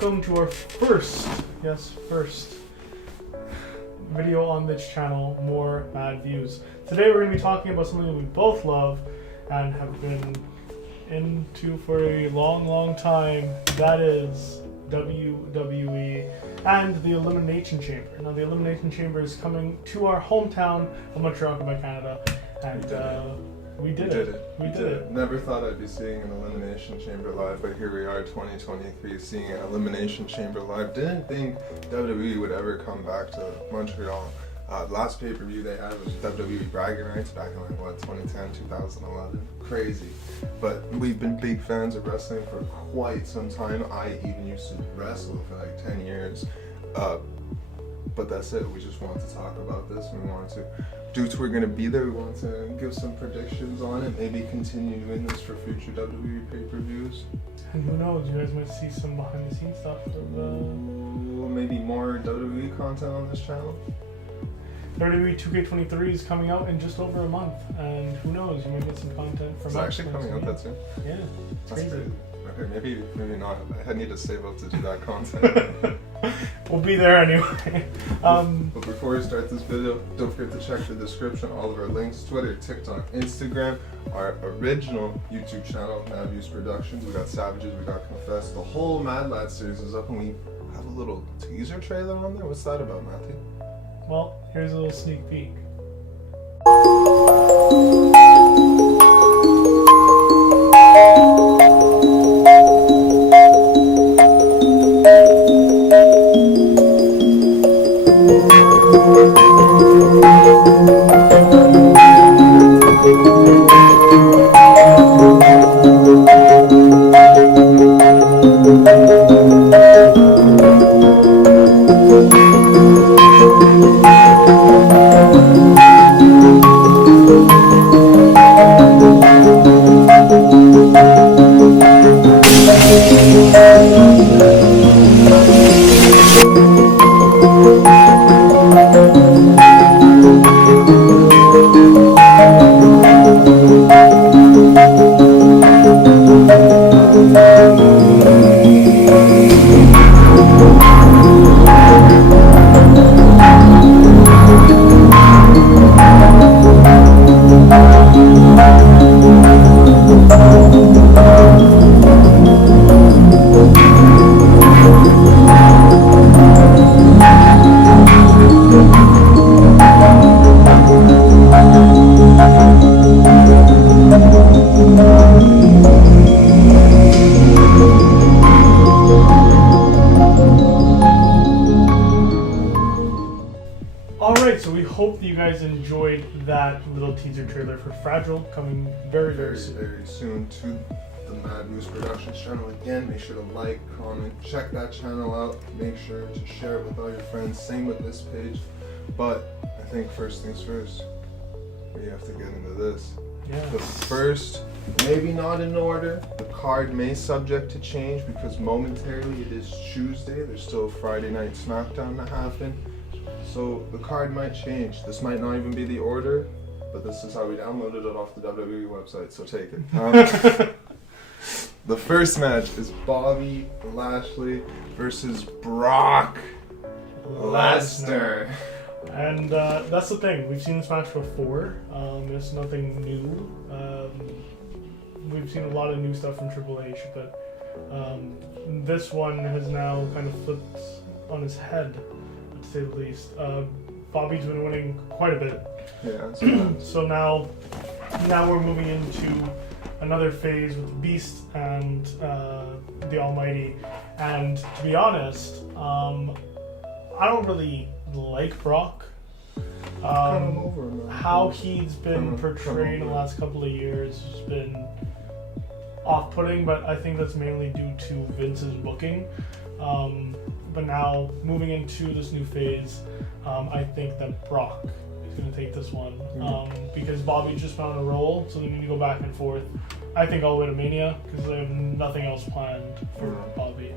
welcome to our first video on this channel, MoreMadViews. Today we're going to be talking about something we both love and have been into for a long time. That is WWE and the Elimination Chamber. Now the Elimination Chamber is coming to our hometown of Montreal, Quebec, Canada, and we did it. Never thought I'd be seeing an Elimination Chamber live, but here we are, 2023, seeing an Elimination Chamber live. Didn't think WWE would ever come back to Montreal. Last pay-per-view they had was WWE Bragging Rights back in 2010, 2011. Crazy. But we've been big fans of wrestling for quite some time. I even used to wrestle for like 10 years. But that's it. We just wanted to talk about this. We wanted to, due to we're going to be there, we want to give some predictions on it. Maybe continue doing this for future WWE pay-per-views. And who knows, you guys might see some behind-the-scenes stuff of maybe more WWE content on this channel. WWE 2K23 is coming out in just over a month, and who knows, you might get some content from It's actually coming out that soon? Yeah, it's That's crazy. Okay, maybe not. I need to save up to do that content. We'll be there anyway. But before we start this video, don't forget to check the description. All of our links: Twitter, TikTok, Instagram, our original YouTube channel, MADViews Productions. We got Savages, we got Confess. The whole Mad Lad series is up, and we have a little teaser trailer on there. What's that about, Matthew? Well, here's a little sneak peek. So we hope that you guys enjoyed that little teaser trailer for Fragile, coming very soon to the MADViews Productions channel. Again, make sure to like, comment, check that channel out. Make sure to share it with all your friends. Same with this page. But I think first things first, we have to get into this. Yeah. The first, maybe not in order. The card may subject to change because momentarily it is Tuesday. There's still a Friday Night SmackDown to happen. So the card might change. This might not even be the order, but this is how we downloaded it off the WWE website, so take it. The first match is Bobby Lashley versus Brock Lesnar. And that's the thing. We've seen this match before. It's nothing new. We've seen a lot of new stuff from Triple H, but this one has now kind of flipped on his head, to say the least. Bobby's been winning quite a bit. Yeah. So now we're moving into another phase with the Beast and the Almighty. And to be honest, I don't really like Brock. How he's been portrayed in the last couple of years has been off-putting, but I think that's mainly due to Vince's booking. But now, moving into this new phase, I think that Brock is going to take this one. Because Bobby's just been on a roll, so they need to go back and forth. I think all the way to Mania, because they have nothing else planned for Bobby.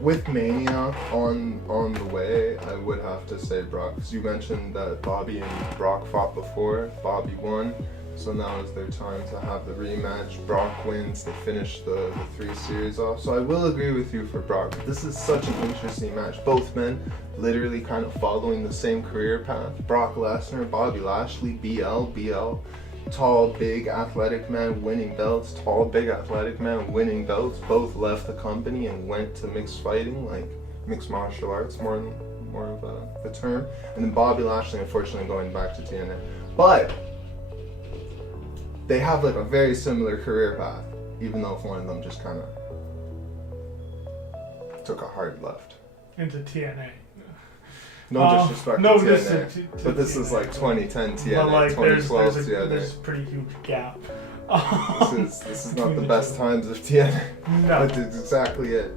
With Mania on the way, I would have to say Brock, because you mentioned that Bobby and Brock fought before. Bobby won, So now is their time to have the rematch. Brock wins, they finish the 3 series off. So I will agree with you for Brock. This is such an interesting match. Both men literally kind of following the same career path. Brock Lesnar, Bobby Lashley, BL. Tall, big, athletic man winning belts. Tall, big, athletic man winning belts. Both left the company and went to mixed fighting, like mixed martial arts, more of the term. And then Bobby Lashley, unfortunately, going back to TNA. But they have like a very similar career path, even though if one of them just kind of took a hard left. Into TNA. No disrespect no to TNA, to but this TNA. is like 2010 TNA, But like, 2012 TNA. there's a pretty huge gap. This is not the best times of TNA. No. But that's exactly it.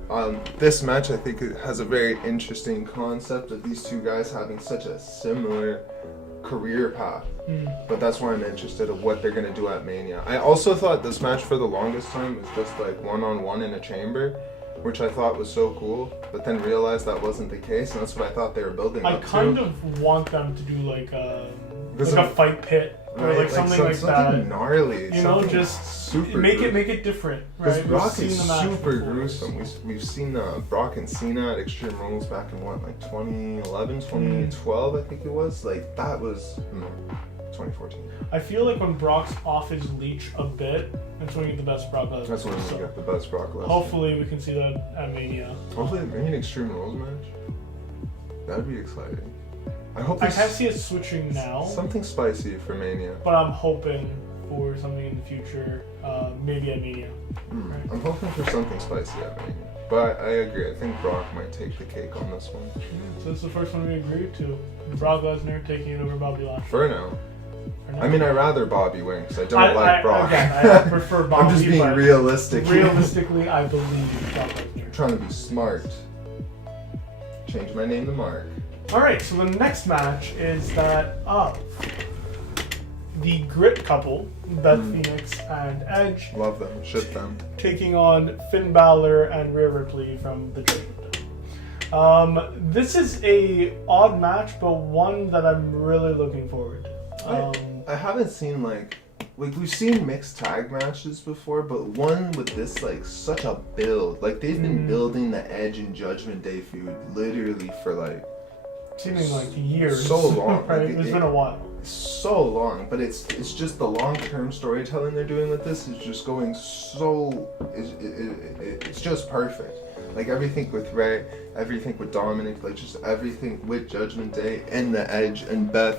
This match, I think, it has a very interesting concept of these two guys having such a similar career path. But that's why I'm interested in what they're going to do at Mania. I also thought this match for the longest time was just like one-on-one in a chamber, which I thought was so cool, but then realized that wasn't the case, and that's what I thought they were building up to. I kind of want them to do like a fight pit, or right, like something like something that. gnarly, You know, something just super make gruesome. it different, Because right? Brock We've is seen the match super before, gruesome. so. We've seen Brock and Cena at Extreme Rules back in what, like 2011, 2012, I think it was. Like that was 2014. I feel like when Brock's off his leash a bit, that's when we get the best Brock Lesnar. That's when we get the best Brock Lesnar. Hopefully we can see that at Mania. Hopefully, maybe an Extreme Rules match. That'd be exciting. I hope I can't see it switching now, something spicy for Mania. but I'm hoping for something in the future, maybe at Mania. Right? I'm hoping for something spicy at Mania. But I agree. I think Brock might take the cake on this one. So this is the first one we agreed to. Brock Lesnar taking it over Bobby Lashley. For now. For now. I mean, I'd rather Bobby win because I don't like Brock. Again, I prefer Bobby. I'm just being but realistic. Realistically, I believe Brock Lesnar. Trying to be smart. Change my name to Mark. Alright, so the next match is that of the Grit couple, Beth Phoenix and Edge, Love them. Ship them. taking on Finn Balor and Rhea Ripley from the Judgement. This is a odd match, but one that I'm really looking forward to. I haven't seen like we've seen mixed tag matches before, but one with this like such a build. Like they've been building the Edge and Judgment Day feud literally for like seeming like years. so long. Right? Like, It's been a while. So long, but it's just the long-term storytelling they're doing with this is just going so it's just perfect. Like everything with Ray, everything with Dominic, like just everything with Judgment Day and the Edge and Beth,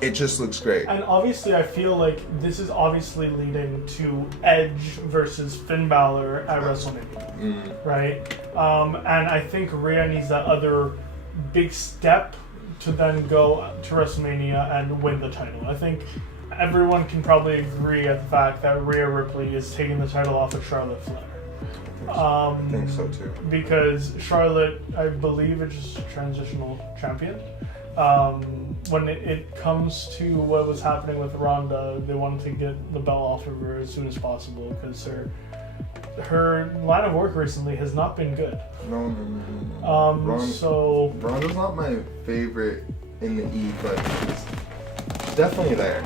it just looks great. And obviously, I feel like this is obviously leading to Edge versus Finn Balor at WrestleMania, right? And I think Rhea needs that other big step to then go to WrestleMania and win the title. I think everyone can probably agree at the fact that Rhea Ripley is taking the title off of Charlotte Flair. I think so too. Because Charlotte, I believe, is just a transitional champion. When it comes to what was happening with Ronda, they wanted to get the belt off of her as soon as possible because her line of work recently has not been good. No. Ronda's not my favorite in the E, but it's definitely there.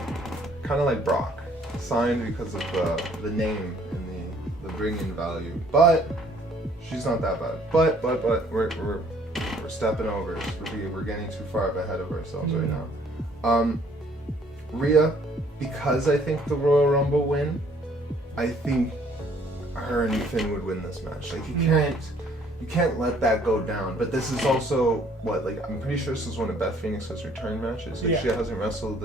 Kind of like Brock, signed because of the name and the bring-in value, but she's not that bad. But we're stepping over. We're getting too far ahead of ourselves right now. Rhea, because I think the Royal Rumble win, I think her and Finn would win this match. Like you can't let that go down. But this is also I'm pretty sure this is one of Beth Phoenix's return matches. Like she hasn't wrestled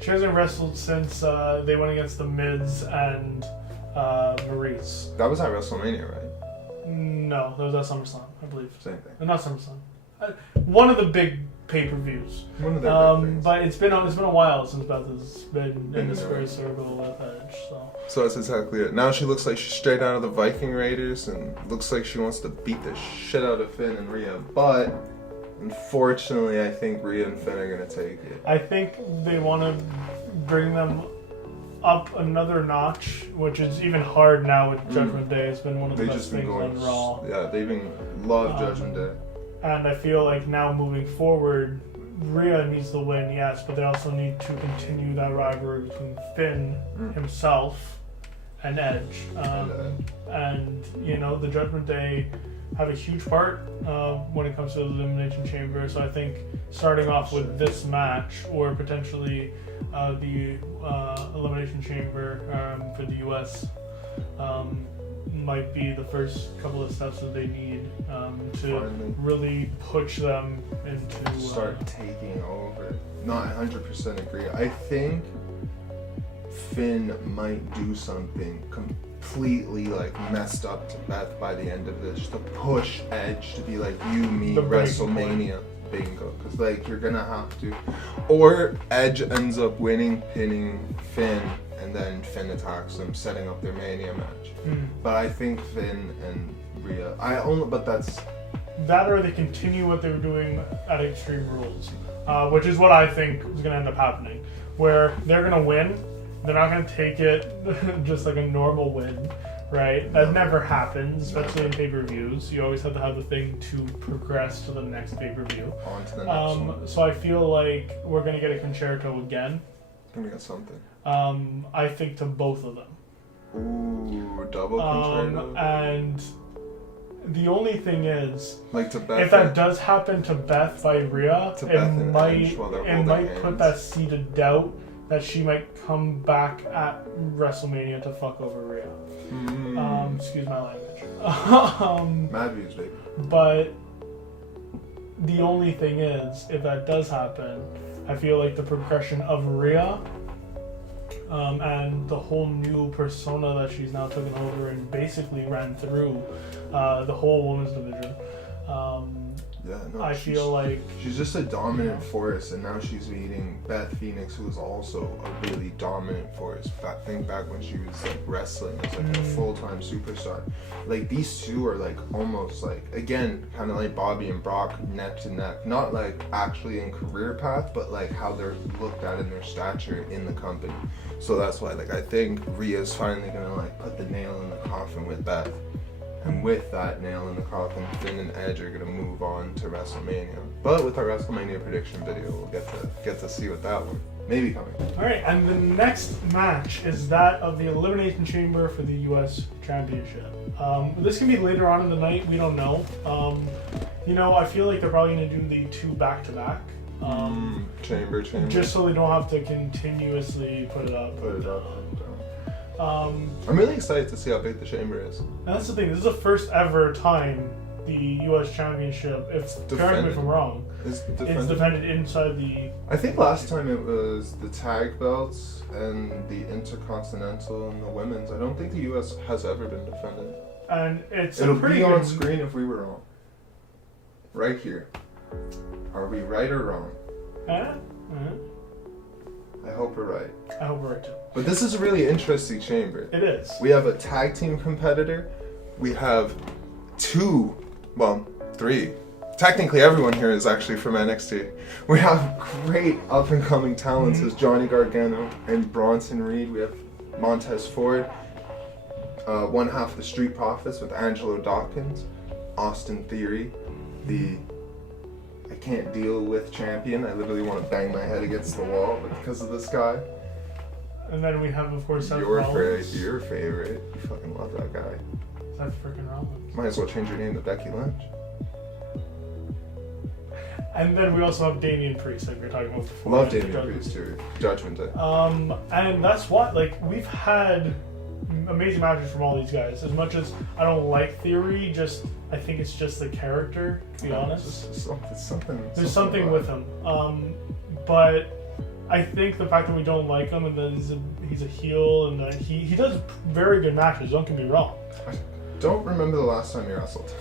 She hasn't wrestled since they went against the Miz and Maurice. That was at WrestleMania, right? No, that was at SummerSlam, I believe. Same thing. Not SummerSlam. One of the big pay-per-views. One of their big things. But it's been a while since Beth has been in this very circle with Edge. So that's exactly it. Now she looks like she's straight out of the Viking Raiders and looks like she wants to beat the shit out of Finn and Rhea. But unfortunately, I think Rhea and Finn are gonna take it. I think they want to bring them up another notch, which is even hard now with Judgment Day. It's been one of the best things on Raw. Yeah, they've been love Judgment Day. And I feel like now moving forward, Rhea needs to win, yes, but they also need to continue that rivalry between Finn himself and Edge. And the Judgment Day have a huge part when it comes to the Elimination Chamber. So I think starting off with this match, or potentially the Elimination Chamber for the US, might be the first couple of steps that they need to finally really push them into start taking over. Not 100% agree. I think Finn might do something completely messed up to Beth by the end of this, to push Edge to be like, you, me, WrestleMania. Bingo. Because you're gonna have to, or Edge ends up winning, pinning Finn, and then Finn attacks them, setting up their Mania match. But I think Finn and Rhea, but that's that, or they continue what they were doing at Extreme Rules, which is what I think is gonna end up happening, where they're gonna win. They're not gonna take it just like a normal win, right? That never happens, especially in pay-per-views. You always have to have the thing to progress to the next pay-per-view. On to the next one. So I feel like we're gonna get a concerto again. Gonna get something. I think to both of them. Ooh, double concerto. And the only thing is, to Beth, if that does happen to Beth by Rhea, it might put that seed of doubt that she might come back at WrestleMania to fuck over Rhea. Excuse my language. MADViews, baby. But the only thing is, if that does happen, I feel like the progression of Rhea and the whole new persona that she's now taken over and basically ran through the whole women's division. I feel like she's just a dominant force, and now she's meeting Beth Phoenix, who is also a really dominant force. Think back when she was wrestling as a full-time superstar. These two are almost again, kind of like Bobby and Brock, neck to neck. Not actually in career path, but how they're looked at in their stature in the company. So that's why I think Rhea's finally gonna put the nail in the coffin with Beth. And with that nail in the coffin, Finn and Edge are going to move on to WrestleMania. But with our WrestleMania prediction video, we'll get to see what that one may be coming. All right, and the next match is that of the Elimination Chamber for the U.S. Championship. This can be later on in the night. We don't know. I feel like they're probably going to do the two back-to-back. Chamber. Just so they don't have to continuously put it up. I'm really excited to see how big the chamber is. And that's the thing. This is the first ever time the U.S. Championship, correct me if I'm wrong, it's defended inside the... I think last time it was the tag belts and the Intercontinental and the women's. I don't think the U.S. has ever been defended. And it'll be on screen if we were wrong. Right here. Are we right or wrong? I hope we're right. I hope we're right too. But this is a really interesting chamber. It is. We have a tag team competitor. We have three. Technically, everyone here is actually from NXT. We have great up-and-coming talents as Johnny Gargano and Bronson Reed. We have Montez Ford, one half of the Street Profits with Angelo Dawkins, Austin Theory, the I can't deal with champion. I literally want to bang my head against the wall because of this guy. And then we have, of course, Seth Your Rollins. Your favorite. You fucking love that guy. Seth freaking Rollins. Might as well change your name to Becky Lynch. And then we also have Damian Priest, like we were talking about before. Love Damian Priest too. Judgment Day. And that's what, we've had amazing matches from all these guys. As much as I don't like Theory, I think it's just the character, to be honest. There's something with him. But I think the fact that we don't like him and that he's a heel and that he does very good matches, don't get me wrong. I don't remember the last time he wrestled.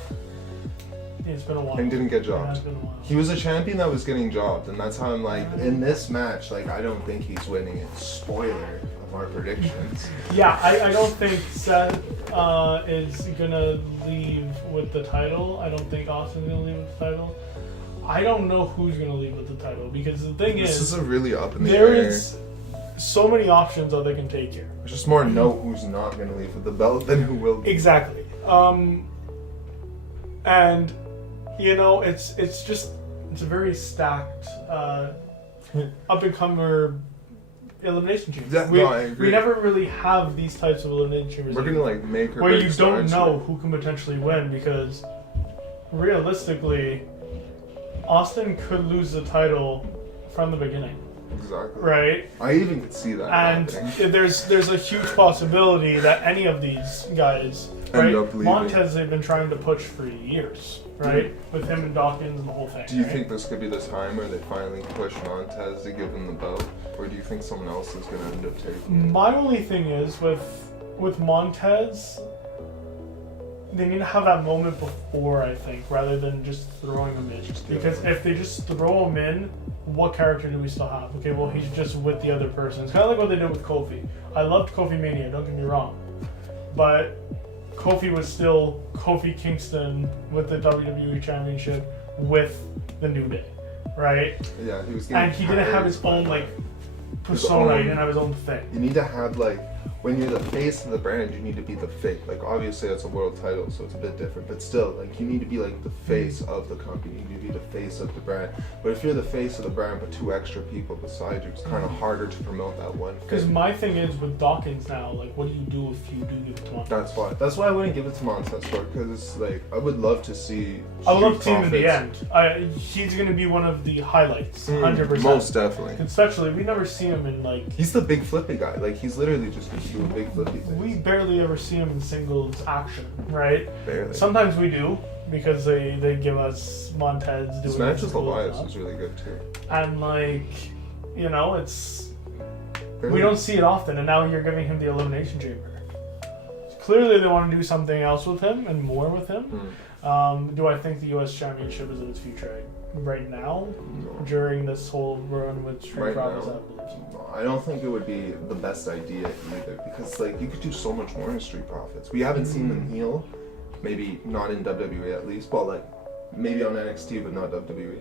It's been a while. And didn't get jobbed. It has been a while. He was a champion that was getting jobbed, and that's how I'm in this match, I don't think he's winning it. Spoiler of our predictions. Yeah, I don't think Seth is gonna leave with the title. I don't think Austin's gonna leave with the title. I don't know who's gonna leave with the title because the thing this is a really up in the there air. is so many options that they can take here. There's just more know who's not gonna leave with the belt than who will. Exactly. And it's just it's a very stacked up and comer elimination chambers. Yeah, no, I agree. We never really have these types of elimination chambers. We're gonna like make or where break you don't know who can potentially win, because realistically, Austin could lose the title from the beginning. Exactly. Right? I even could see that and happening. there's a huge possibility that any of these guys, right? Montez, they've been trying to push for years, right? With him and Dawkins and the whole thing. Do you think this could be the time where they finally push Montez to give him the belt? Or do you think someone else is going to end up taking it? My only thing is, with Montez, they need to have that moment before, I think, rather than just throwing him in. Because if they just throw him in, what character do we still have? Okay, well, he's just with the other person. It's kind of like what they did with Kofi. I loved Kofi Mania, don't get me wrong. But Kofi was still Kofi Kingston with the WWE Championship with the New Day, right? Yeah, he was. And he didn't have his own like persona. He didn't have his own thing. You need to have like, when you're the face of the brand, you need to be the face. Like obviously it's a world title, so it's a bit different. But still, like you need to be like the face of the company. You need to be the face of the brand. But if you're the face of the brand, but two extra people beside you, it's kind of harder to promote that one. Because my thing is with Dawkins now, like what do you do if you do give it to Montez? That's why I wouldn't give it to Montez for, because like I would love to see. I would love to see him in the end. He's gonna be one of the highlights, 100%. Most definitely. Especially, we never see him in like. He's the big flippy guy. Like he's literally just doing big flippy things. We barely ever see him in singles action, right? Barely. Sometimes we do, because they give us Montez doing his match with Elias was really good too. And like, you know, it's Barely. We don't see it often, and now you're giving him the Elimination Chamber. Clearly, they want to do something else with him and more with him. Do I think the U.S. Championship is in its future right now? No. During this whole run with Street Profits, I believe so. I don't think it would be the best idea either, because like you could do so much more in Street Profits. We haven't seen them heel, maybe not in WWE at least, but like maybe on NXT but not WWE.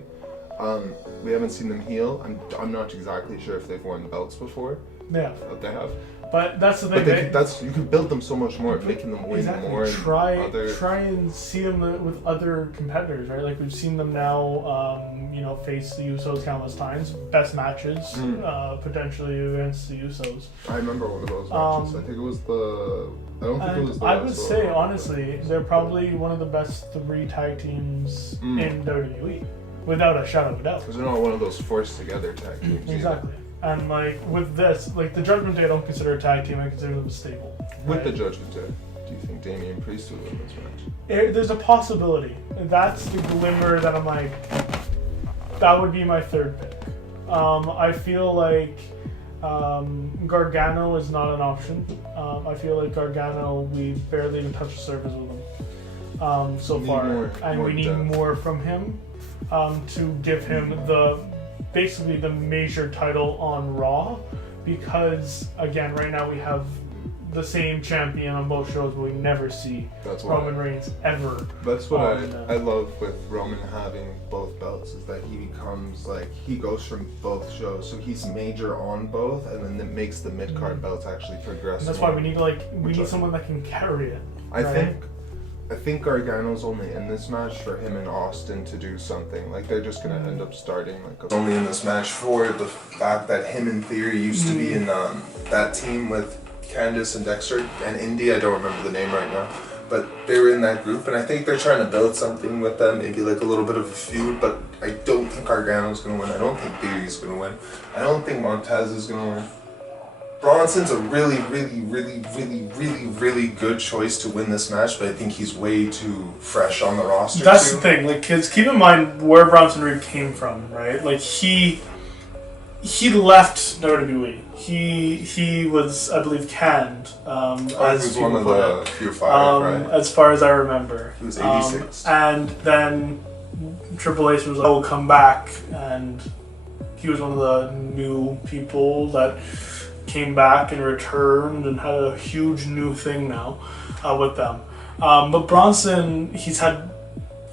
We haven't seen them heel. I'm not exactly sure if they've won belts before. Yeah, they have. But that's the thing. But you could build them so much more, making them win more. Try and see them with other competitors, right? Like we've seen them now, face the Usos countless times. Best matches, potentially against the Usos. I remember one of those matches. I think it was the. I don't think it was the. I would say honestly, they're probably one of the best 3 tag teams in WWE, without a shadow of a doubt. Because they're not one of those forced together tag teams. Exactly. And like with this, like the Judgement Day, I don't consider a tag team. I consider them a stable. With the Judgement Day, do you think Damian Priest will win this match? There's a possibility. That's the glimmer that I'm like. That would be my third pick. I feel like Gargano is not an option. I feel like Gargano, we barely even touched the surface with him so far, and we need more from him to give him basically the major title on Raw, because again right now we have the same champion on both shows, but we never see Roman Reigns ever. That's what I love with Roman having both belts, is that he becomes like, he goes from both shows, so he's major on both, and then it makes the mid-card belts actually progress. And that's why we need someone that can carry it. I think Gargano's only in this match for him and Austin to do something. Like they're just gonna end up starting like only in this match for the fact that him in theory used to be in that team with Candice and Dexter and Indy. I don't remember the name right now, but they were in that group, and I think they're trying to build something with them, maybe like a little bit of a feud. But I don't think Gargano's gonna win. I don't think Theory's gonna win. I don't think Montez is gonna win. Bronson's a really, really, really, really, really, really good choice to win this match, but I think he's way too fresh on the roster. That's the thing, like, kids, keep in mind where Bronson Reed came from, right? Like, he left WWE. He was, I believe, canned. As he was one of the few fired, right? As far as I remember. He was 86. And then Triple H was like, "Oh, come back," and he was one of the new people that came back and returned and had a huge new thing now with them. But Bronson, he's had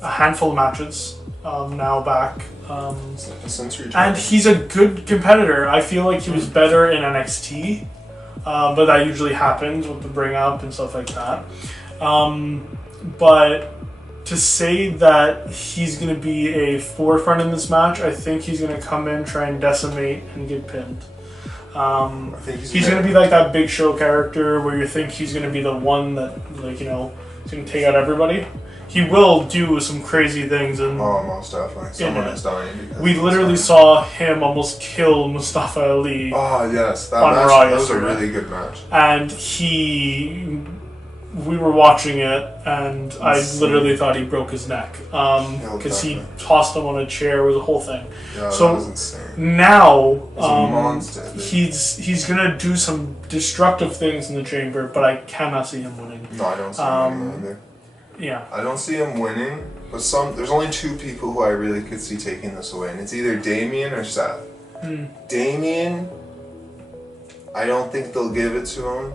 a handful of matches now back. And he's a good competitor. I feel like he was better in NXT, but that usually happens with the bring up and stuff like that. But to say that he's going to be a forefront in this match. I think he's going to come in, try and decimate, and get pinned. I think he's going to be like that Big Show character where you think he's going to be the one that, like, you know, he's going to take out everybody. He will do some crazy things. And most definitely. Someone is dying. We literally saw him almost kill Mustafa Ali. Oh, yes. That was a really good match. And we were watching it, and I literally thought he broke his neck. Because he tossed him on a chair. It was a whole thing. Yeah, so that was insane. Now, he's going to do some destructive things in the chamber, but I cannot see him winning. No, I don't see him winning either. Yeah. I don't see him winning, but there's only two people who I really could see taking this away, and it's either Damien or Seth. Damien, I don't think they'll give it to him.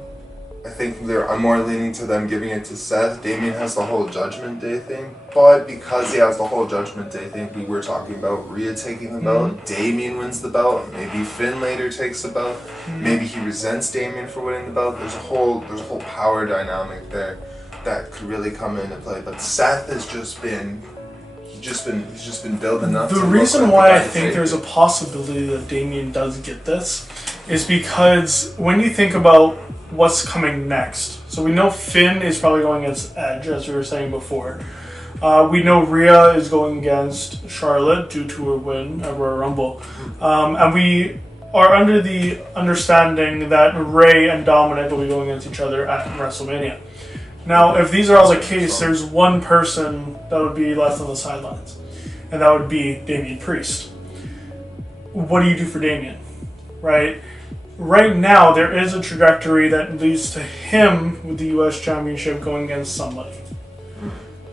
I think I'm more leaning to them giving it to Seth. Damien has the whole Judgment Day thing, but because he has the whole Judgment Day thing, we were talking about Rhea taking the belt. Damien wins the belt. Maybe Finn later takes the belt. Maybe he resents Damien for winning the belt. There's a whole power dynamic there that could really come into play. But Seth has just been building up. The reason why I think there's a possibility that Damien does get this is because when you think about what's coming next, so we know Finn is probably going against Edge, as we were saying before. We know Rhea is going against Charlotte due to her win at Royal Rumble, and we are under the understanding that Rey and Dominic will be going against each other at WrestleMania. Now, if these are all the case, there's one person that would be left on the sidelines, and that would be Damian Priest. What do you do for Damian, right? Right now, there is a trajectory that leads to him with the U.S. Championship going against somebody.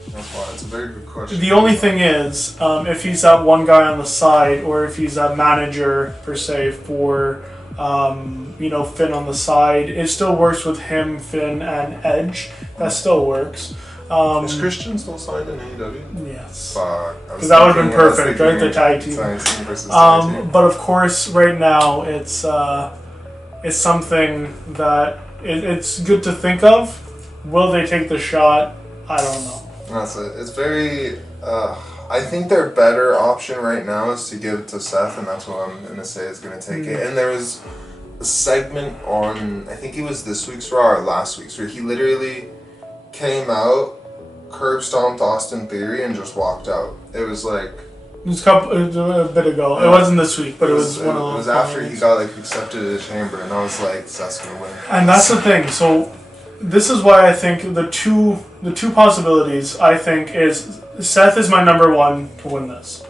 That's a very good question. The only thing is, if he's that one guy on the side, or if he's that manager, per se, for Finn on the side, it still works with him, Finn, and Edge. That still works. Is Christian still signed in AEW? Yes. Because that would have been perfect, right? The tag team. But of course, right now, it's something that it's good to think of. Will they take the shot? I don't know. That's it. It's very... I think their better option right now is to give it to Seth, and that's what I'm going to say is going to take it. And there was a segment on, I think it was this week's Raw or last week's, where he literally came out, curb stomped Austin Theory, and just walked out. It was like... It was a bit ago. It wasn't this week, but it was one of those. It was after he got accepted to the chamber, and I was like, Seth's going to win. And that's the thing. So this is why I think the two possibilities, I think, is Seth is my number one to win this.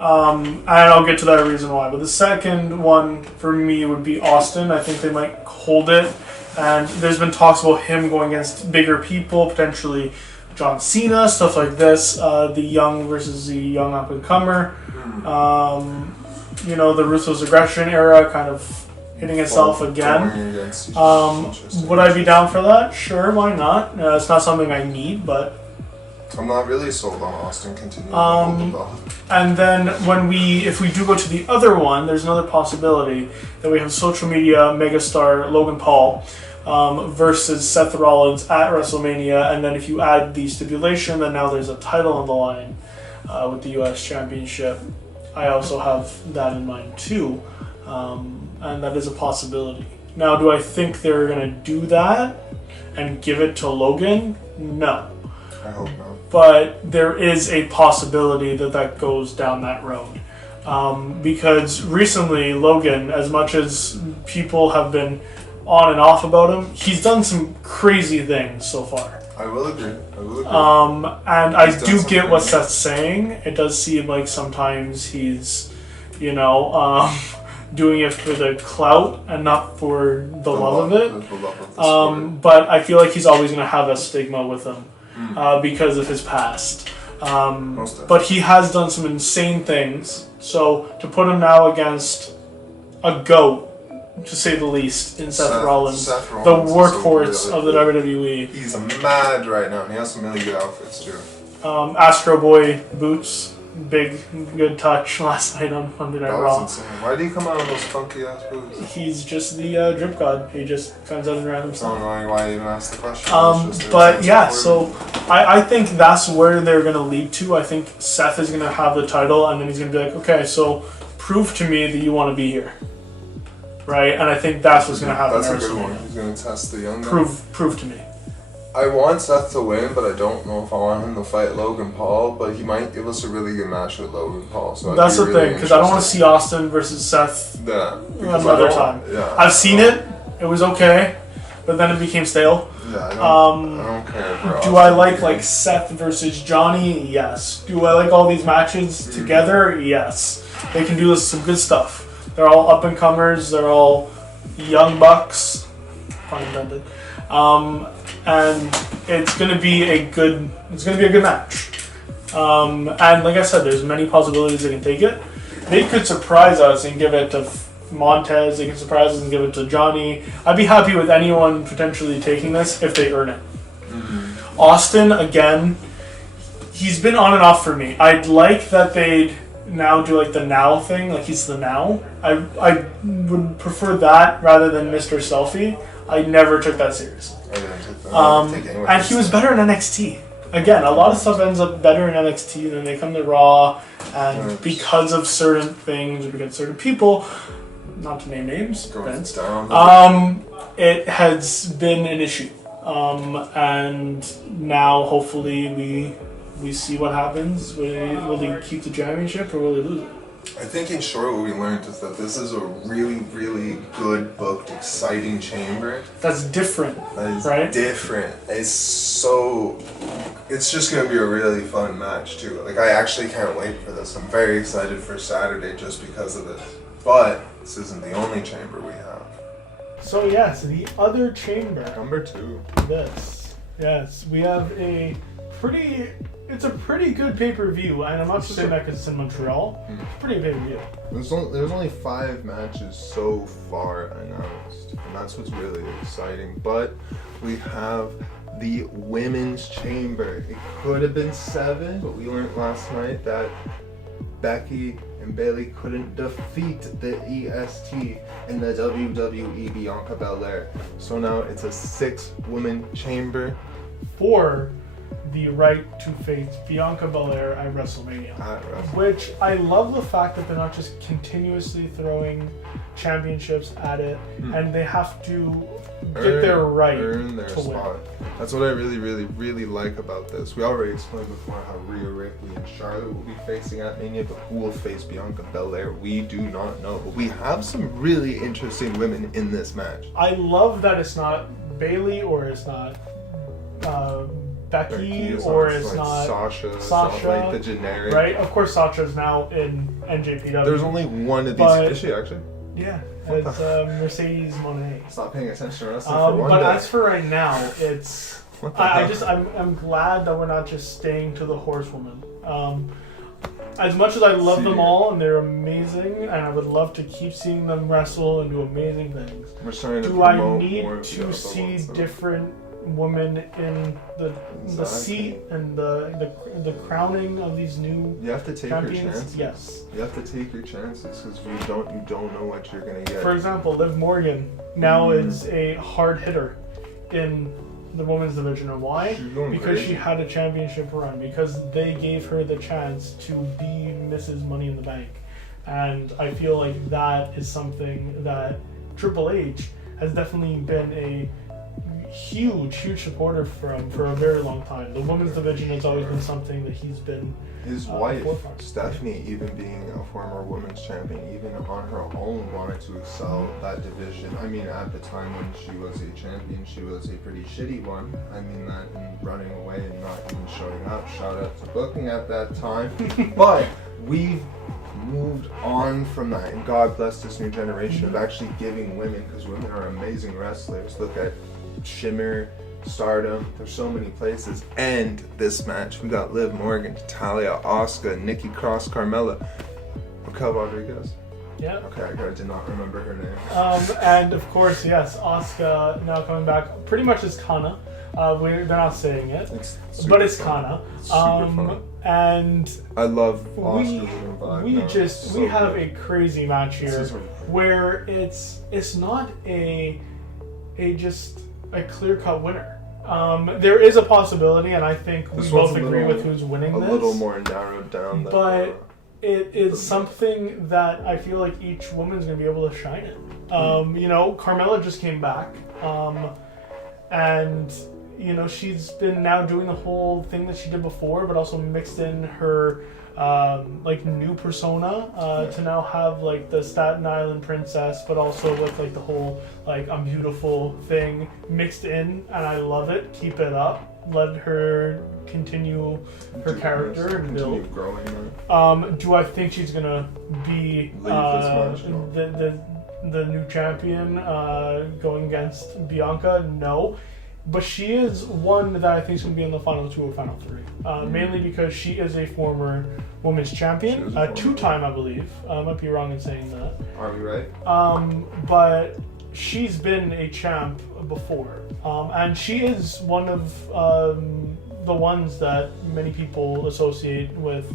And I'll get to that reason why. But the second one for me would be Austin. I think they might hold it. And there's been talks about him going against bigger people, potentially John Cena, stuff like this. The young versus the young up-and-comer. The Ruthless Aggression era kind of hitting itself again. Would I be down for that? Sure, why not? It's not something I need, but... I'm not really sold on Austin continuing. And then if we do go to the other one, there's another possibility that we have social media megastar Logan Paul versus Seth Rollins at WrestleMania, and then if you add the stipulation, then now there's a title on the line with the U.S. Championship. I also have that in mind too, and that is a possibility. Now, do I think they're going to do that and give it to Logan? No. I hope not. But there is a possibility that goes down that road. Because recently, Logan, as much as people have been on and off about him, he's done some crazy things so far. I will agree. And I do get what Seth's saying. It does seem like sometimes he's, doing it for the clout and not for the love of it. But I feel like he's always going to have a stigma with him. Because of his past. But he has done some insane things. So to put him now against a GOAT, to say the least, in Seth Rollins, the workhorse of the WWE. He's mad right now, and he has some really good outfits too. Astro Boy boots. big, good touch last night on Monday Night Raw. That was insane. Why did he come out with those funky ass boots? He's just the drip god. He just comes out and around himself. I don't know why I even asked the question. But yeah, so I think that's where they're going to lead to. I think Seth is going to have the title, and then he's going to be like, okay, so prove to me that you want to be here. Right? And I think that's what's going to happen. That's a good one. He's going to test the young guy. Prove to me. I want Seth to win, but I don't know if I want him to fight Logan Paul. But he might give us a really good match with Logan Paul. So that's the thing, because I don't want to see Austin versus Seth another time. Yeah, I've seen it. It was okay, but then it became stale. Yeah, I don't care. Do I like Seth versus Johnny? Yes. Do I like all these matches together? Yes. They can do some good stuff. They're all up and comers. They're all young bucks, pun intended. And it's gonna be a good match. And like I said, there's many possibilities they can take it. They could surprise us and give it to Montez. They can surprise us and give it to Johnny. I'd be happy with anyone potentially taking this if they earn it. Mm-hmm. Austin, again, he's been on and off for me. I'd like that they'd now do like the now thing, like he's the now. I would prefer that rather than Mr. Selfie. I never took that seriously. I didn't take that. And he was better in NXT. Again, a lot of stuff ends up better in NXT, and then they come to Raw, and because of certain things, or because of certain people, not to name names, Vince, it has been an issue. And now, hopefully, we see what happens. Will they keep the championship, or will they lose it? I think in short what we learned is that this is a really, really good booked, exciting chamber. That's different, that is right? Different. It's just going to be a really fun match too. Like, I actually can't wait for this. I'm very excited for Saturday just because of this. But this isn't the only chamber we have. So yes, the other chamber. Number 2. This. Yes, we have it's a pretty good pay-per-view, and I'm not just saying that because it's in Montreal. It's pretty pay-per-view. There's only 5 matches so far announced, and that's what's really exciting. But we have the Women's Chamber. It could have been 7, but we learned last night that Becky and Bayley couldn't defeat the EST in the WWE Bianca Belair. So now it's a 6-woman chamber for the right to face Bianca Belair at WrestleMania. Which I love the fact that they're not just continuously throwing championships at it, and they have to get their right earn their to spot. win. That's what I really, really, really like about this. We already explained before how Rhea, Ripley, and Charlotte will be facing at Mania, but who will face Bianca Belair? We do not know. But we have some really interesting women in this match. I love that it's not Bayley or it's not Becky or it's not Sasha, like the generic. Right? Of course, Sasha's now in NJPW. There's only one of these. Is she actually? Yeah, it's Mercedes Moné. Stop paying attention to wrestling for one but day. as for right now, it's I'm glad that we're not just staying to the horsewoman. As much as I love them all and they're amazing, and I would love to keep seeing them wrestle and do amazing things. We're starting to do I need to see different women in the seat and the crowning of these new You have to take champions? your chances. Yes. You have to take your chances because you don't know what you're gonna get. For example, Liv Morgan now is a hard hitter in the women's division. And why? Because crazy. she had a championship run. Because they gave her the chance to be Mrs. Money in the Bank. And I feel like that is something that Triple H has definitely been a huge supporter from for a very long time. The women's division has always been something that he's been. His wife, Stephanie, even being a former women's champion, even on her own wanted to excel that division. I mean, at the time when she was a champion, she was a pretty shitty one. I mean that and running away and not even showing up. Shout out to booking at that time. But we've moved on from that, and God bless this new generation of actually giving women, because women are amazing wrestlers. Look at Shimmer, Stardom, there's so many places. And this match, we got Liv Morgan, Talia, Asuka, Nikki Cross, Carmella, Raquel Rodriguez. Yeah. Okay, I did not remember her name. And of course, yes, Asuka now coming back pretty much as Kana. They're not saying it, but it's Kana. And I love Oscar's vibe. We have a crazy match here where it's not a clear-cut winner. There is a possibility, and I think we both agree with who's winning this. A little more narrowed down. But it is something that I feel like each woman's going to be able to shine in. Carmella just came back, and she's been now doing the whole thing that she did before, but also mixed in her new persona to now have like the Staten Island princess, but also with like the whole like I'm beautiful thing mixed in, and I love it. Keep it up. Let her continue her character and build. Growing. Do I think she's gonna be the new champion going against Bianca? No. But she is one that I think is going to be in the final 2 or final 3. Mainly because she is a former women's champion. Two-time, I believe. I might be wrong in saying that. Are we right? But she's been a champ before. And she is one of the ones that many people associate with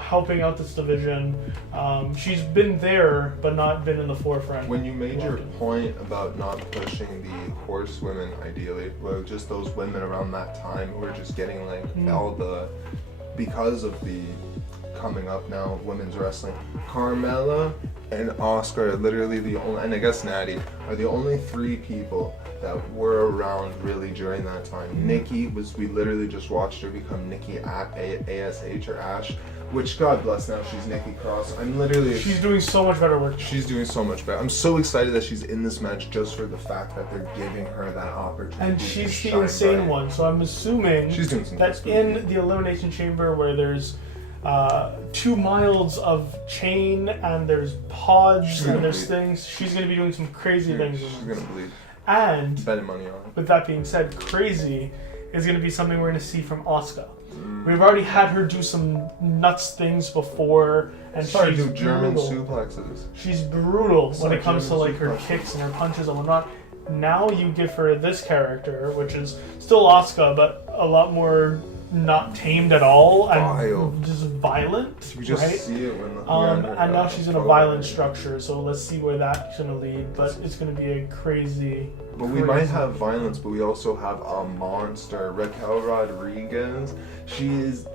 helping out this division. She's been there, but not been in the forefront. When you made your point about not pushing the horsewomen, ideally, well, just those women around that time who are just getting like all the, because of the coming up now women's wrestling, Carmella and Asuka are literally the only, and I guess Natty are the only 3 people that were around really during that time. Nikki we literally just watched her become Nikki ASH or Ash, which God bless now she's Nikki Cross. She's doing so much better work. She's doing so much better. I'm so excited that she's in this match just for the fact that they're giving her that opportunity. And she's the insane one, so I'm assuming she's doing some that in the Elimination Chamber where there's 2 miles of chain and there's pods and there's things, she's going to be doing some crazy things. She's going to bleed. And betting money on it. With that being said, crazy is going to be something we're going to see from Asuka. We've already had her do some nuts things before, and she's do German brutal. Suplexes. She's brutal when it comes to like her kicks and her punches and whatnot. Now you give her this character, which is still Asuka, but a lot more not tamed at all and just violent. You just right? see it when and now she's in a violent structure, so let's see where that's going to lead. But it's going to be a crazy. But we might have violence, but we also have a monster, Raquel Rodriguez. She is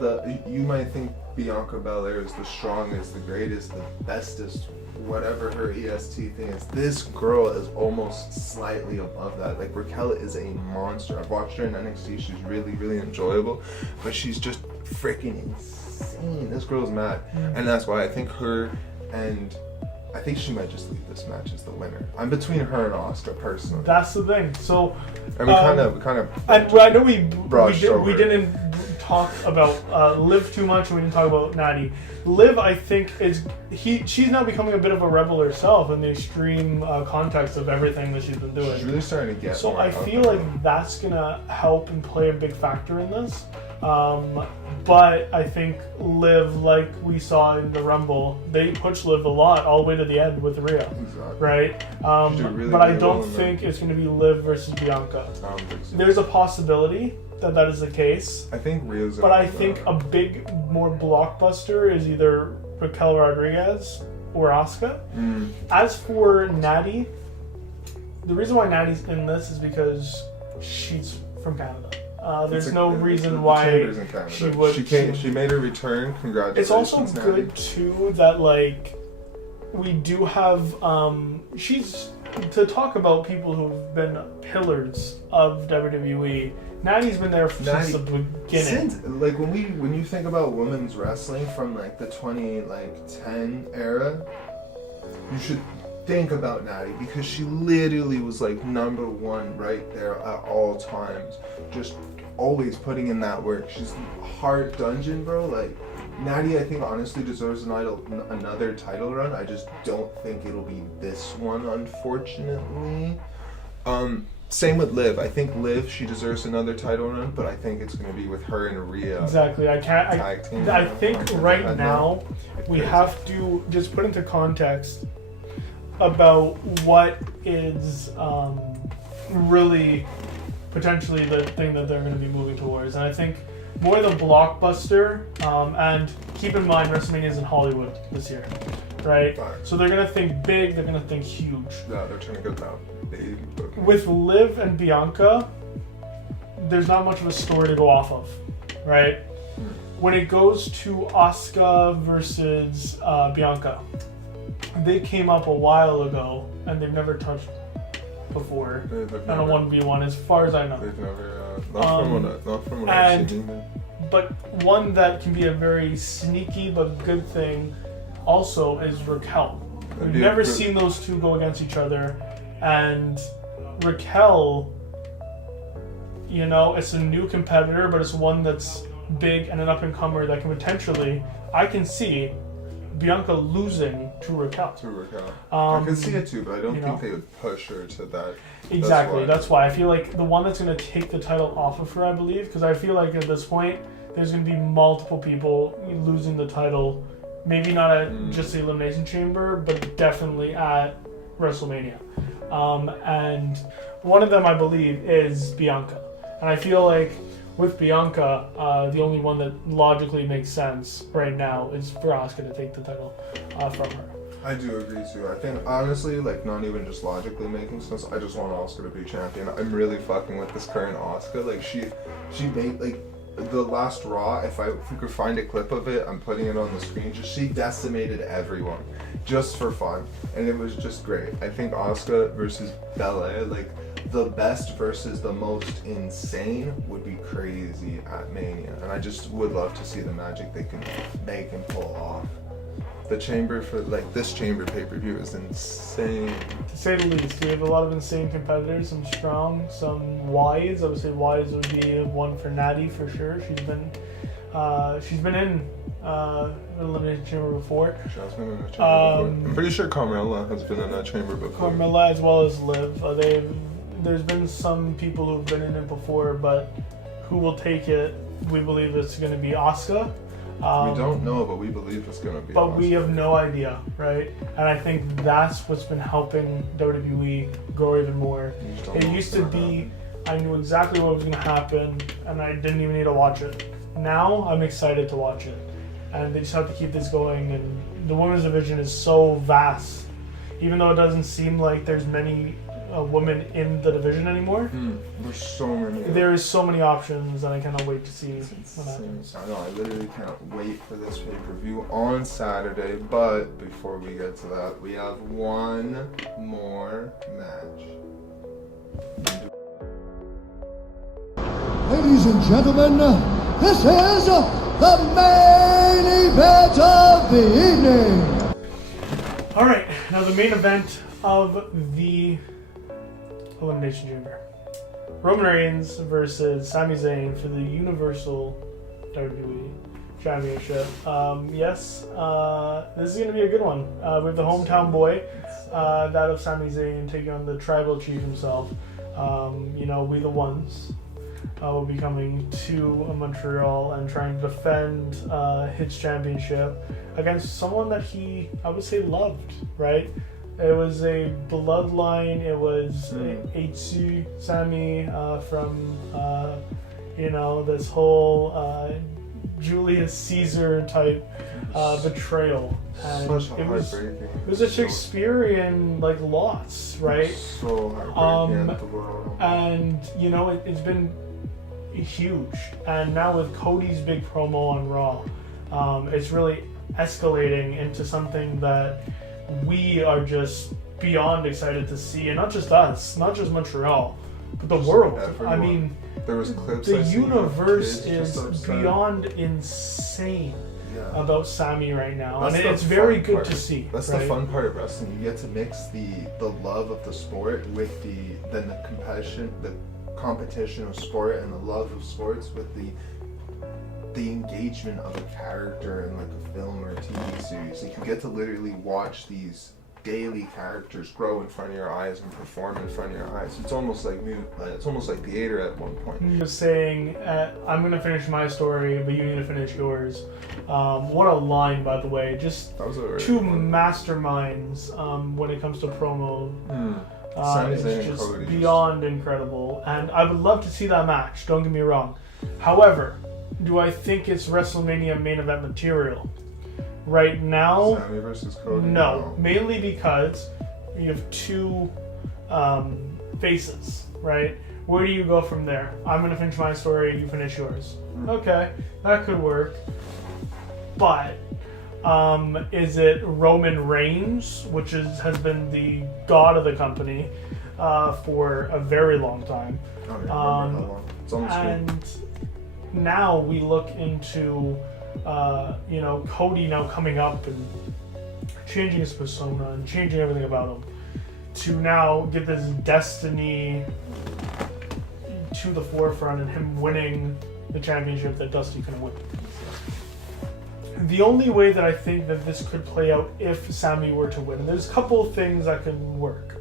you might think Bianca Belair is the strongest, the greatest, the bestest, whatever her EST thing is. This girl is almost slightly above that. Like, Raquel is a monster. I've watched her in NXT. She's really, really enjoyable, but she's just freaking insane. This girl's mad. And that's why I think I think she might just leave this match as the winner. I'm between her and Asuka personally. That's the thing. So, and we kind of. And I know we didn't talk about Liv too much, and we didn't talk about Natty. Liv, I think, she's now becoming a bit of a rebel herself in the extreme context of everything that she's been doing. She's really starting to get. So I feel like that's gonna help and play a big factor in this. But I think Liv, like we saw in the Rumble, they pushed Liv a lot all the way to the end with Rhea, right? But I don't think it's going to be Liv versus Bianca. I don't think so. There's a possibility that is the case. I think Rhea's. But I think a big, more blockbuster is either Raquel Rodriguez or Asuka. As for Natty, the reason why Natty's in this is because she's from Canada. There's no reason why she would. She made her return. Congratulations. It's also good too that like we do have. She's to talk about people who've been pillars of WWE. Natty's been there since the beginning. When you think about women's wrestling from like the 2010 era, you should think about Natty because she literally was like #1 right there at all times, just always putting in that work. She's hard dungeon, bro. Like, Natty, I think honestly deserves another title run. I just don't think it'll be this one, unfortunately. Same with Liv. I think Liv, she deserves another title run, but I think it's going to be with her and Rhea. Exactly. I think right now we have to just put into context about what is really potentially the thing that they're going to be moving towards. And I think more the blockbuster. And keep in mind, WrestleMania is in Hollywood this year, right? So they're gonna think big. They're gonna think huge. Yeah, they're trying to get that big. With Liv and Bianca, there's not much of a story to go off of, right? When it goes to Asuka versus Bianca, they came up a while ago and they've never touched before on a 1v1 as far as I know. They've never, not from what I've seen either. But one that can be a very sneaky but good thing also is Raquel. We've never seen those two go against each other, and Raquel, you know, it's a new competitor, but it's one that's big and an up-and-comer that can potentially, I can see Bianca losing to Raquel. I can see it too, but I don't think they would push her to that. Exactly. That's why I feel like the one that's going to take the title off of her, I believe, because I feel like at this point there's going to be multiple people losing the title. Maybe not at just the Elimination Chamber, but definitely at WrestleMania. And one of them, I believe, is Bianca. And I feel like with Bianca, the only one that logically makes sense right now is for Asuka to take the title from her. I do agree too. I think honestly, like, not even just logically making sense, I just want Asuka to be champion. I'm really fucking with this current Asuka. Like, she made, like, the last Raw, if we could find a clip of it, I'm putting it on the screen. She decimated everyone just for fun, and it was just great. I think Asuka versus Belair, like, the best versus the most insane would be crazy at Mania, and I just would love to see the magic they can make and pull off. The chamber for, like, this chamber pay-per-view is insane. To say the least, we have a lot of insane competitors, some strong, some wise. I would say wise would be one for Natty for sure. She's been in Elimination Chamber before. She has been in a chamber before. I'm pretty sure Carmella has been in that chamber before. Carmella as well as Liv. There's been some people who've been in it before, but who will take it? We believe it's going to be Asuka. We don't know, but we believe it's going to be But Asuka. We have no idea, right? And I think that's what's been helping WWE grow even more. It used to be, I knew exactly what was going to happen, and I didn't even need to watch it. Now, I'm excited to watch it. And they just have to keep this going, and the women's division is so vast. Even though it doesn't seem like there's many women in the division anymore. There's so many. There is so many options, and I cannot wait to see what happens. I know, I literally can't wait for this pay-per-view on Saturday, but before we get to that, we have one more match. Ladies and gentlemen, this is the main event of the evening. Alright, now the main event of the Elimination Chamber. Roman Reigns versus Sami Zayn for the Universal WWE Championship. This is going to be a good one. We have the hometown boy, that of Sami Zayn, taking on the tribal chief himself. We the ones will be coming to Montreal and trying to defend his championship against someone that he, I would say, loved, right? It was a bloodline. It was H.C. Sami from, this whole Julius Caesar type betrayal. And it was a Shakespearean loss, right? So heartbreaking. And it's been huge. And now with Cody's big promo on Raw, it's really escalating into something that we are just beyond excited to see, and not just us, not just Montreal, but the world. Everyone. I mean, there was clips the universe is beyond insane about Sami right now, and it's very good to see. That's the fun part of wrestling. You get to mix the love of the sport with the competition of sport and the love of sports with the engagement of a character in a film or a TV series. Like, you get to literally watch these daily characters grow in front of your eyes and perform in front of your eyes. It's almost like theater at one point. He was saying, I'm going to finish my story, but you need to finish yours. What a line, by the way. Just two masterminds when it comes to promo. It's just beyond incredible. And I would love to see that match, don't get me wrong. However, do I think it's WrestleMania main event material? Right now, Sami versus Cody? no. Mainly because you have two faces, right? Where do you go from there? I'm going to finish my story, you finish yours. Okay, that could work. But is it Roman Reigns, which has been the god of the company for a very long time? I don't even remember how long. It's on the screen. And now we look into Cody now coming up and changing his persona and changing everything about him to now get this destiny to the forefront and him winning the championship that Dusty couldn't win. The only way that I think that this could play out if Sami were to win, and there's a couple of things that could work.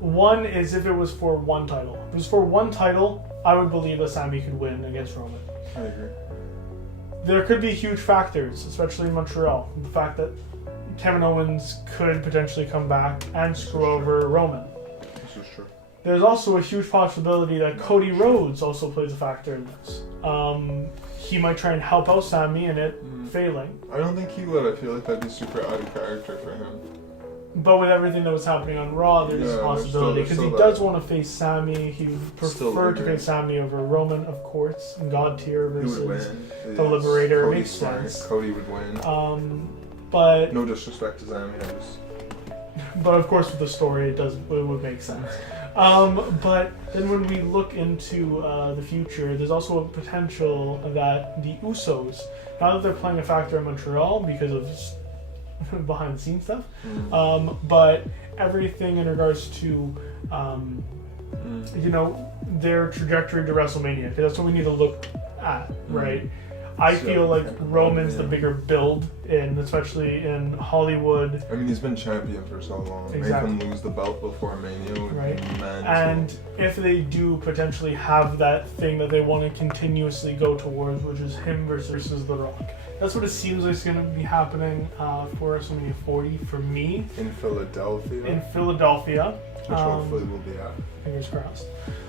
One is if it was for one title. If it was for one title, I would believe that Sami could win against Roman. I agree. There could be huge factors, especially in Montreal. The fact that Kevin Owens could potentially come back and screw over Roman. This is true. There's also a huge possibility that Cody Rhodes also plays a factor in this. He might try and help out Sami in it failing. I don't think he would. I feel like that'd be super out of character for him. But with everything that was happening on Raw, there's a possibility. Because he does want to face Sami. He would prefer to face Sami over Roman, of course. God tier versus the Liberator. Cody Makes sense. Cody would win. But no disrespect to Sami. But of course, with the story, it would make sense. But then when we look into the future, there's also a potential that the Usos, now that they're playing a factor in Montreal because of behind the scenes stuff, but everything in regards to their trajectory to WrestleMania, because that's what we need to look at, right? I feel like Roman's the bigger build, especially in Hollywood. I mean, he's been champion for so long. Exactly. Make him lose the belt before Mania would right. be mental. And if they do potentially have that thing that they want to continuously go towards, which is him versus The Rock. That's what it seems like is going to be happening for WrestleMania 40 for me. In Philadelphia. Which hopefully we'll be at. Fingers crossed.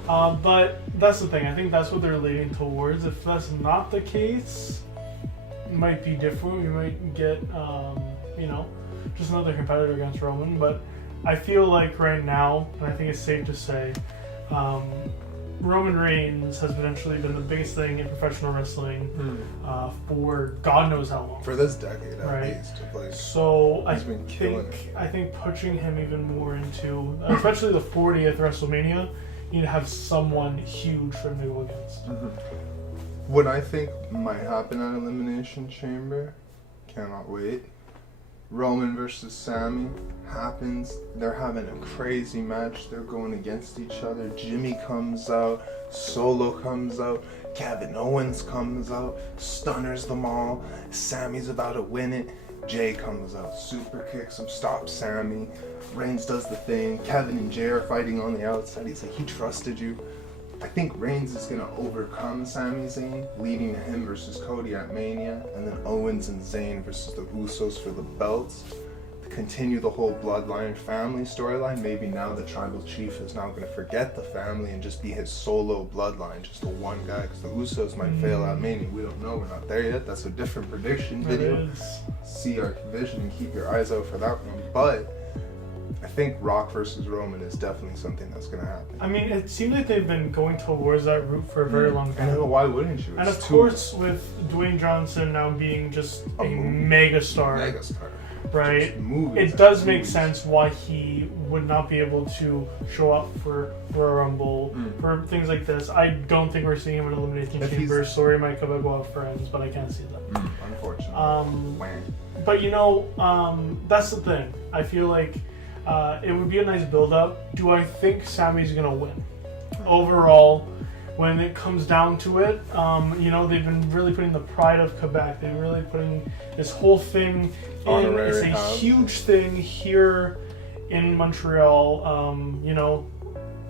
But that's the thing. I think that's what they're leaning towards. If that's not the case, it might be different. We might get, just another competitor against Roman. But I feel like right now, and I think it's safe to say, Roman Reigns has potentially been the biggest thing in professional wrestling for God knows how long. For this decade, at right? least. Like, so I think pushing him even more into, especially the 40th WrestleMania, you need to have someone huge for him to go against. What I think might happen at Elimination Chamber, cannot wait. Roman versus Sami happens. They're having a crazy match. They're going against each other. Jimmy comes out. Solo comes out. Kevin Owens comes out. Stunners them all. Sami's about to win it. Jay comes out. Super kicks him. Stops Sami. Reigns does the thing. Kevin and Jay are fighting on the outside. He's like, he trusted you. I think Reigns is going to overcome Sami Zayn, leading to him versus Cody at Mania, and then Owens and Zayn versus the Usos for the belts. To continue the whole bloodline family storyline, maybe now the tribal chief is now going to forget the family and just be his solo bloodline, just the one guy, because the Usos might fail at Mania. We don't know. We're not there yet. That's a different prediction video. See our vision and keep your eyes out for that one. But I think Rock versus Roman is definitely something that's going to happen. I mean, it seems like they've been going towards that route for a very long time. I know, why wouldn't you? And of course, with Dwayne Johnson now being just a megastar, right? It does make sense why he would not be able to show up for a Rumble, for things like this. I don't think we're seeing him in Elimination Chamber. Sorry, might come go out friends, but I can't see that. Unfortunately. But that's the thing. I feel like it would be a nice build-up. Do I think Sami's gonna win? Overall, when it comes down to it, they've been really putting the pride of Quebec. They've been really putting this whole thing in. It's a huge thing here in Montreal.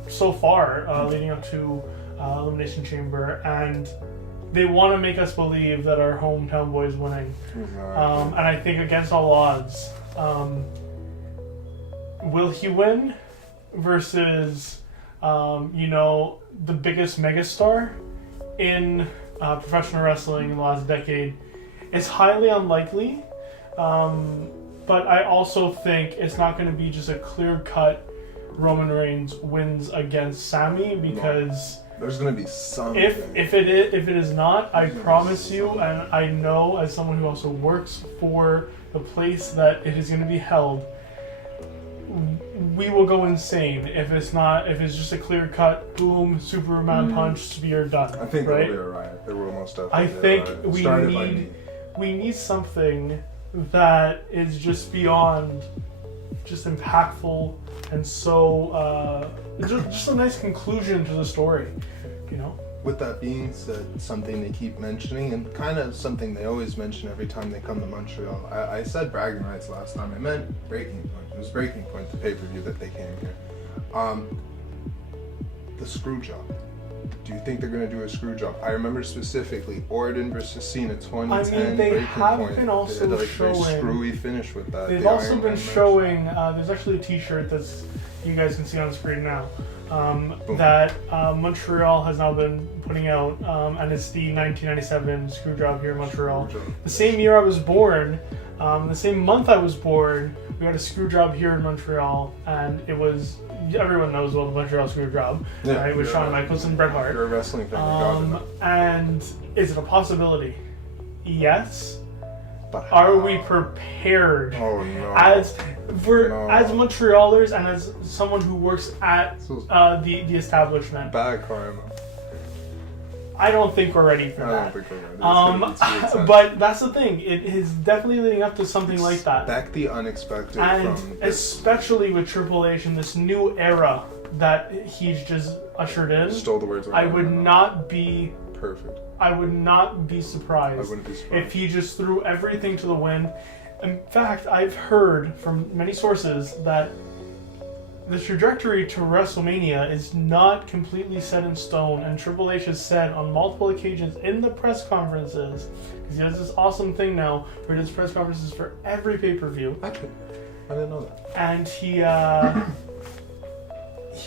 So far, leading up to Elimination Chamber, and they want to make us believe that our hometown boy is winning. And I think against all odds. Will he win versus, the biggest megastar in professional wrestling in the last decade. It's highly unlikely, but I also think it's not going to be just a clear-cut Roman Reigns wins against Sami, because there's going to be something. If it is not, I promise you, and I know as someone who also works for the place that it is going to be held, we will go insane if it's just a clear cut, boom, Superman punch, spear, done. I think right? there will be a riot. There will most definitely. I think we need something that is just beyond just impactful and so just a nice conclusion to the story, you know. With that being said, something they keep mentioning, and kind of something they always mention every time they come to Montreal. I said bragging rights last time. I meant breaking point. It was breaking point, the pay-per-view that they came here. The screw job. Do you think they're going to do a screw job? I remember specifically Orton versus Cena 2010. I mean, they breaking have point. been also they had, showing. very screwy finish with that. They've the also Iron been Man showing. There's actually a T-shirt that's you guys can see on screen now. That Montreal has now been putting out, and it's the 1997 screw job here in Montreal. The same year I was born, the same month I was born, we had a screw job here in Montreal, and it was, everyone knows about the Montreal screw job, right? With Shawn Michaels and Bret Hart. You're a wrestling fan. And is it a possibility? Yes. But are we prepared? Oh no. As Montrealers and as someone who works at the establishment. Bad karma. I don't think we're ready for that. I don't think we're ready. But that's the thing. It is definitely leading up to something like that. Expect the unexpected. And especially with Triple H in this new era that he's just ushered in. Stole the words. I would not be perfect. I would not be surprised, I wouldn't be surprised if he just threw everything to the wind. In fact, I've heard from many sources that the trajectory to WrestleMania is not completely set in stone, and Triple H has said on multiple occasions in the press conferences, because he has this awesome thing now where he does press conferences for every pay-per-view. I didn't know that. And he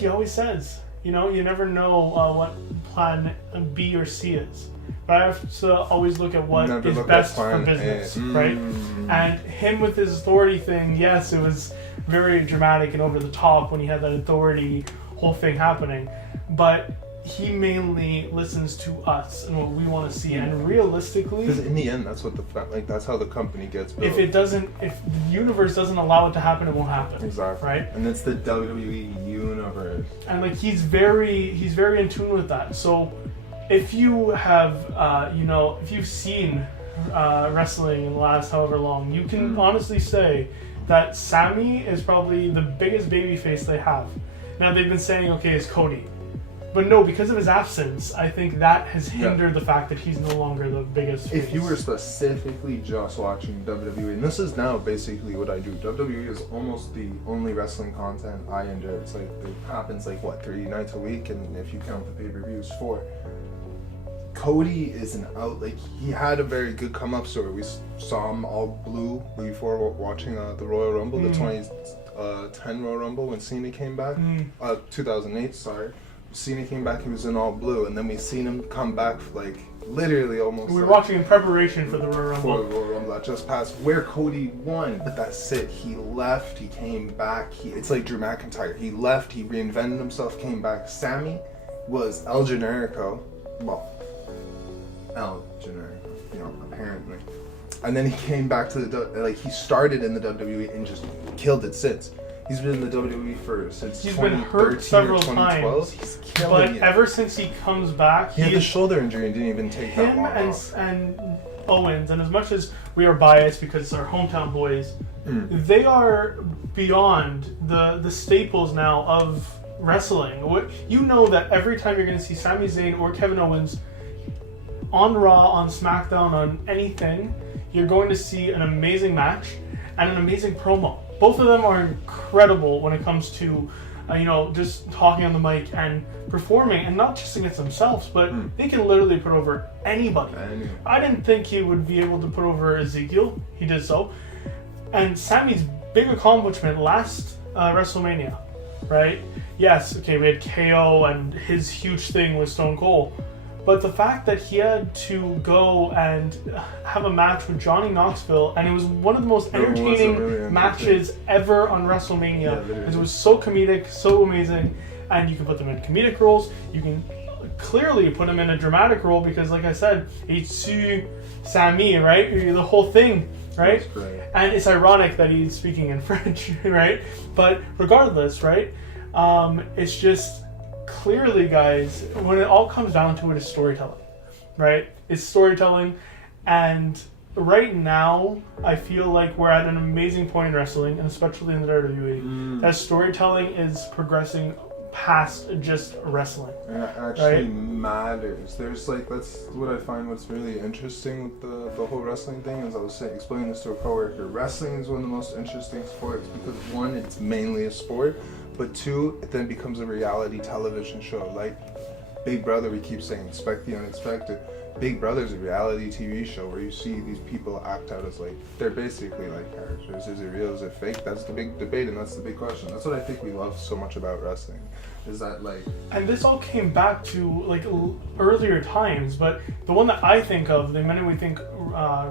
always says, you know, you never know what plan B or C is. But I have to always look at what is best for business, right? And him with his authority thing, yes, it was very dramatic and over the top when he had that authority whole thing happening. But he mainly listens to us and what we want to see. And realistically, because in the end, that's what that's how the company gets built. If the universe doesn't allow it to happen, it won't happen. Exactly. Right? And it's the WWE universe. And like he's very in tune with that. So if you have, if you've seen wrestling in the last however long, you can honestly say that Sami is probably the biggest babyface they have. Now they've been saying, okay, it's Cody. But no, because of his absence, I think that has hindered the fact that he's no longer the biggest face. If you were specifically just watching WWE, and this is now basically what I do, WWE is almost the only wrestling content I endure. It's like, it happens 3 nights a week, and if you count the pay-per-views, 4. Cody is he had a very good come-up story. We saw him all blue before watching the Royal Rumble, the 2010 Royal Rumble when Cena came back. 2008, sorry. Cena came back, he was in all blue, and then we seen him come back literally almost. We were watching in preparation for the Royal Rumble. For the Royal Rumble that just passed, where Cody won. But that's it. He left, he came back. It's like Drew McIntyre. He left, he reinvented himself, came back. Sami was El Generico. Well, El Generico, apparently. And then he came back to he started in the WWE and just killed it since. He's been in the WWE since he's been hurt several times. He's killing it. Ever since he comes back, he had the shoulder injury and didn't even take that long off. And Owens, and as much as we are biased because it's our hometown boys, they are beyond the staples now of wrestling. You know that every time you're going to see Sami Zayn or Kevin Owens on Raw, on SmackDown, on anything, you're going to see an amazing match and an amazing promo. Both of them are incredible when it comes to, just talking on the mic and performing, and not just against themselves, but they can literally put over anybody. I didn't think he would be able to put over Ezekiel. He did so. And Sami's big accomplishment last WrestleMania, right? Yes, okay, we had KO and his huge thing with Stone Cold. But the fact that he had to go and have a match with Johnny Knoxville, and it was one of the most entertaining matches ever on WrestleMania, because it was so comedic, so amazing, and you can put them in comedic roles, you can clearly put him in a dramatic role, because like I said, it's Sami, right? The whole thing, right? And it's ironic that he's speaking in French, right? But regardless, right? It's just clearly, guys, when it all comes down to it, it's storytelling, right? It's storytelling, and right now, I feel like we're at an amazing point in wrestling, and especially in the WWE, that storytelling is progressing past just wrestling. And it actually matters. There's like, that's what I find what's really interesting with the whole wrestling thing, is I was explaining this to a coworker. Wrestling is one of the most interesting sports because one, it's mainly a sport, but two, it then becomes a reality television show. Like Big Brother, we keep saying, expect the unexpected. Big Brother's a reality TV show where you see these people act out as like, they're basically like characters. Is it real? Is it fake? That's the big debate, and that's the big question. That's what I think we love so much about wrestling. Is that like... And this all came back to like earlier times, but the one that I think of, the minute we think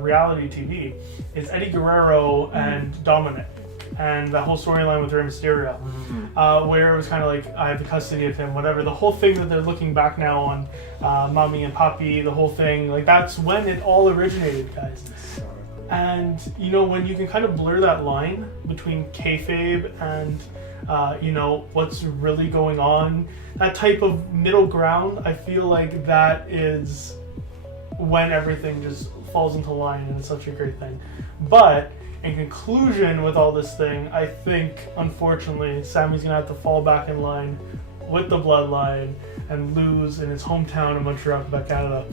reality TV, is Eddie Guerrero and Dominic. And the whole storyline with Rey Mysterio, where it was kind of like, I have the custody of him, whatever. The whole thing that they're looking back now on, Mommy and Papi, the whole thing, like that's when it all originated, guys. And, you know, when you can kind of blur that line between kayfabe and, you know, what's really going on, that type of middle ground, I feel like that is when everything just falls into line, and it's such a great thing. But in conclusion with all this thing, I think, unfortunately, Sami's going to have to fall back in line with the bloodline and lose in his hometown of Montreal, Quebec, Canada.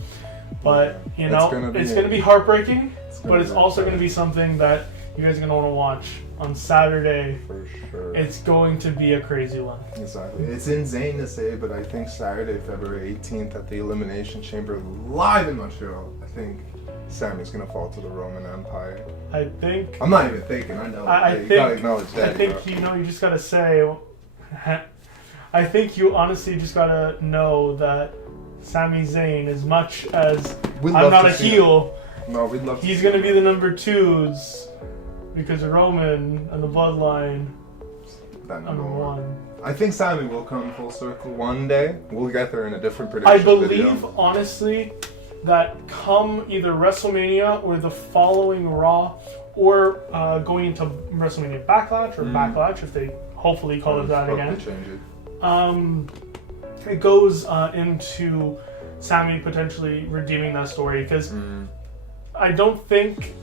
But, you know, it's going to be heartbreaking, but it's also going to be something that you guys are going to want to watch on Saturday. For sure. It's going to be a crazy one. Exactly. It's insane to say, but I think Saturday, February 18th at the Elimination Chamber live in Montreal, I think Sami's gonna fall to the Roman Empire. I think... I'm not even thinking, I know. I you think, gotta acknowledge that. I think, you know, you just gotta say... I think you honestly just gotta know that Sami Zayn, as much as I'm not a heel, no, we'd love he's gonna be the number 2s, because Roman and the bloodline, number 1. I think Sami will come full circle one day. We'll get there in a different prediction I believe, video. Honestly, that come either WrestleMania or the following Raw, or going into WrestleMania Backlash, or Backlash, if they hopefully call it that again. Change it. It goes into Sami potentially redeeming that story, because I don't think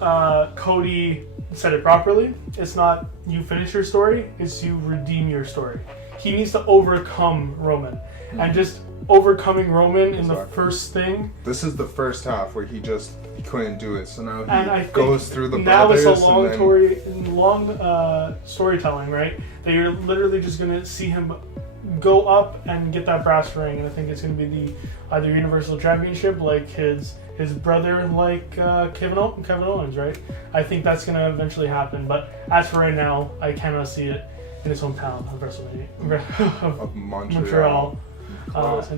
Cody said it properly. It's not you finish your story, it's you redeem your story. He needs to overcome Roman, and just overcoming Roman in the first thing. This is the first half where he couldn't do it, so now he goes through the now brothers. Now it's a long storytelling, right? That you're literally just gonna see him go up and get that brass ring, and I think it's gonna be the either Universal Championship, like his brother, like Kevin Owens, right? I think that's gonna eventually happen, but as for right now, I cannot see it in his hometown of WrestleMania of Montreal. Close.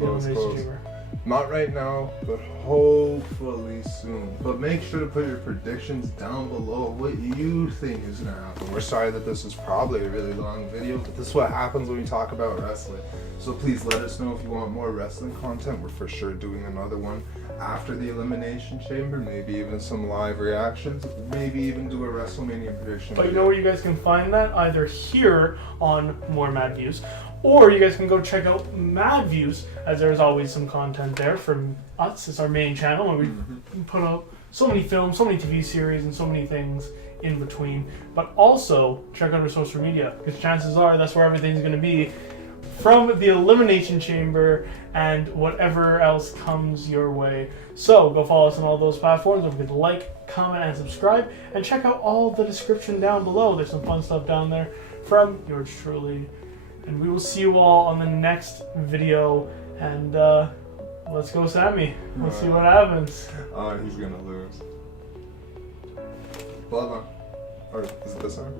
Not right now, but hopefully soon. But make sure to put your predictions down below, what you think is going to happen. We're sorry that this is probably a really long video, but this is what happens when we talk about wrestling. So please let us know if you want more wrestling content. We're for sure doing another one after the Elimination Chamber, maybe even some live reactions, maybe even do a WrestleMania prediction. But you know where you guys can find that? Either here on MoreMadViews, or you guys can go check out MADViews, as there's always some content there from us. It's our main channel, and we put up so many films, so many TV series, and so many things in between. But also, check out our social media, because chances are that's where everything's going to be from the Elimination Chamber and whatever else comes your way. So go follow us on all those platforms. Don't forget to like, comment, and subscribe, and check out all the description down below. There's some fun stuff down there from yours truly. And we will see you all on the next video. And let's go, Sami. Let's see what happens. He's gonna lose. Bloodline. Or is it this arm?